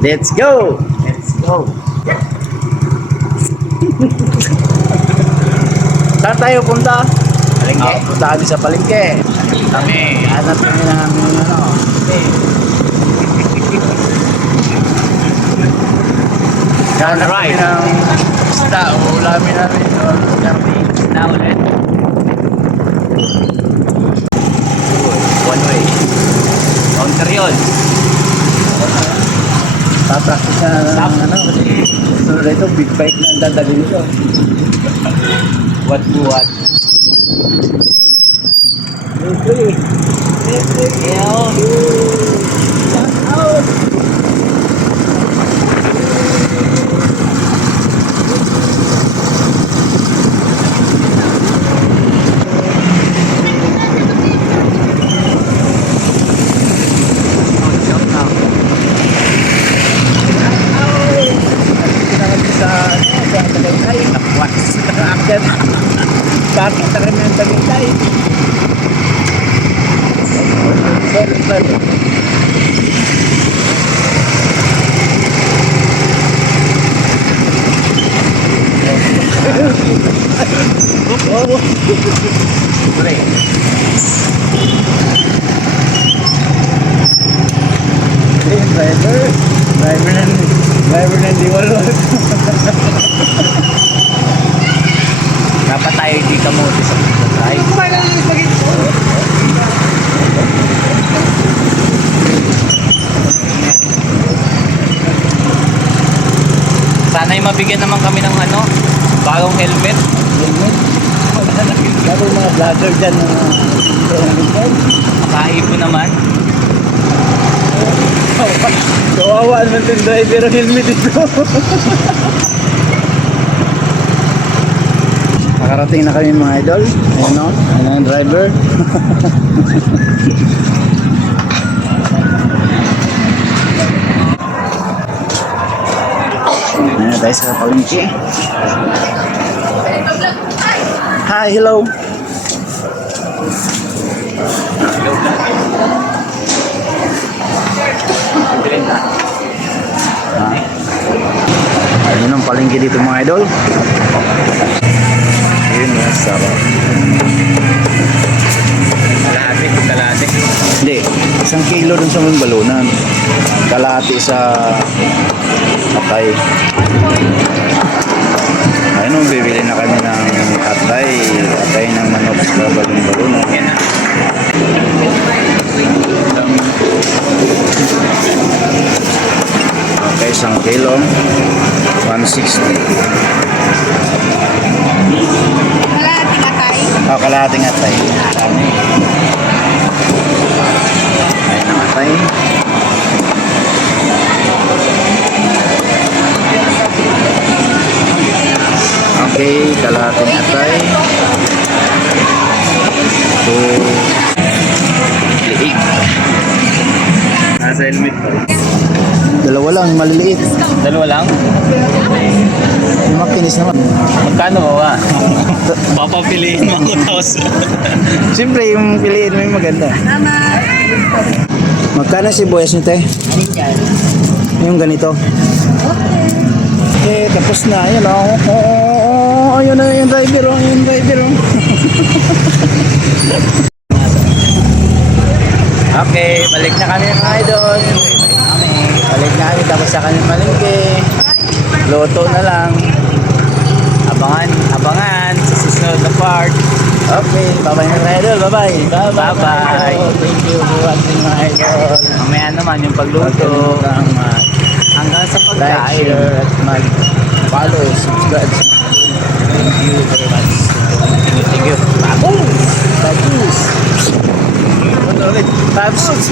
Let's go! Let's go. Saan tayo punta? Palengke. Punta kami sa palengke. Kami. Hanap kami ng ano. Hanap kami ng isda. Ulamin namin doon. Kami. Na ulit. One way. Counter yun. Papractice na ng ano. Kasi sunod ito, big bike na ang dadalhin ko. What buhat. Okay. Bakit na kami ng Tagaytay? Sorry. Driver ng Diwalot. Dapat tayo di kamote sa drive. Sana'y mabigyan naman kami ng ano, bagong helmet. Lalo yung mga vlogger dyan Makaipon naman. kawawa naman yung driver ang helmet dito. Nakarating na kami mga idol. Ayun o, ayun na yung driver. Ayun na tayo sa palengke. Hi, hello. Ayun ang palengke dito mga idol. Ayun na, sarap. Kalahati. Hindi, 1 kilo dun sa mga balunan. Kalahati sa atay. Ayun o, bibili na kami ng atay. Atay ng manok sa balon-balunan. Yan na. Okay, 1 kilo. 160. Kalahating atay. Kalahating atay. Dami. Ayun ang atay. Okay, kalahating atay. So, liig. Nasa helmet pa. Dalawa lang, maliliit. Dalawa lang? Yung makinis naman. Magkano ba? Papapiliin mo ako tapos. Siyempre, yung piliin mo yung maganda. Magkano si Boyas nyo, te? Yung ganito. Eh, tapos na. Ayun, ayun na yung driver, yung driver. Okay, balik na kami mga idol. Balik na kami tapos sa kanyang malingke. Loto na lang. Abangan sa susunod na part. Okay, bye-bye na mga idol. Bye-bye. Bye-bye. Thank you for watching mga idol. Mamaya naman yung pagluto. Hanggang sa Like, pagkain. share, at mag-follow, subscribe. Thank you very much. Thank you. Bagus. Bagus.